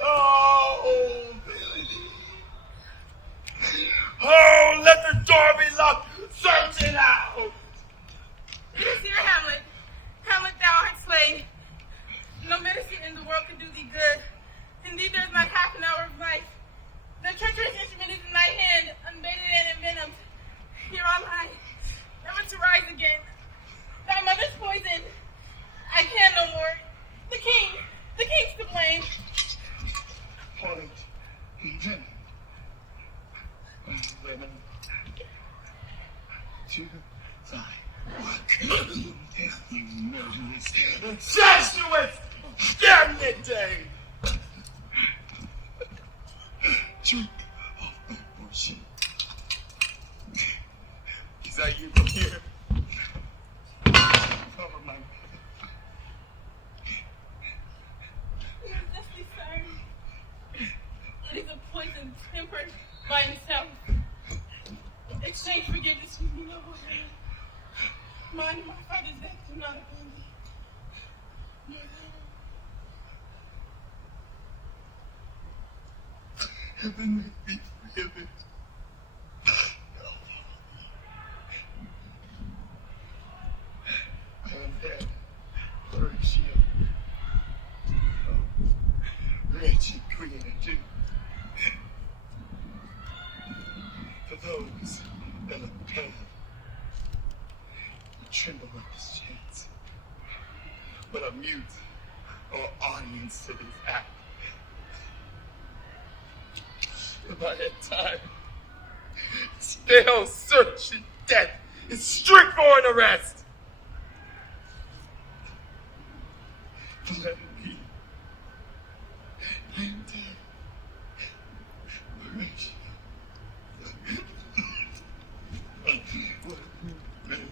Oh, Billy. Oh, let the door be locked. Search it out. It is here, Hamlet. Hamlet, thou art slain. No medicine in the world can do thee good. Indeed, there is not half an hour of life. The treacherous instrument is in thy hand, unbaited and envenomed. Here am I, never to rise again. Thy mother's poisoned. I can no more. The king's to blame. Point. Women. To thy work. You murderous, incestuous, damned day. Drink of my portion. Is that you from here? Cover my You are justly sorry. It is a poison tempered by himself. Exchange forgiveness with me, noble man. Mine and my father's death do not upon thee. Heaven may be forgiven. I am dead, Horatio. Oh, wretched queen and Jew. For those that are pale, you tremble at this chance, but are mute or audience to this act. If I had time, stale search and death is strict for an arrest. Let it be. I am dead. Horatio. What a good man.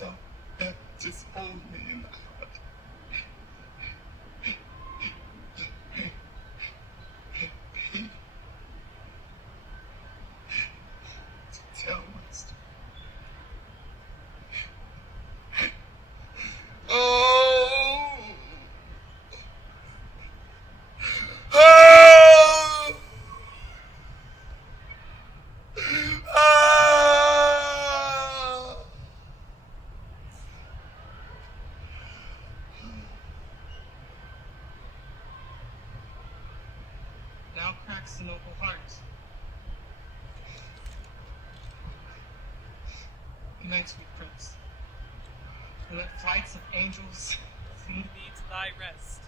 Thou hast just hold me in thy heart. Tell my story. a noble heart. Good night, sweet prince. And let flights of angels lead to thy rest.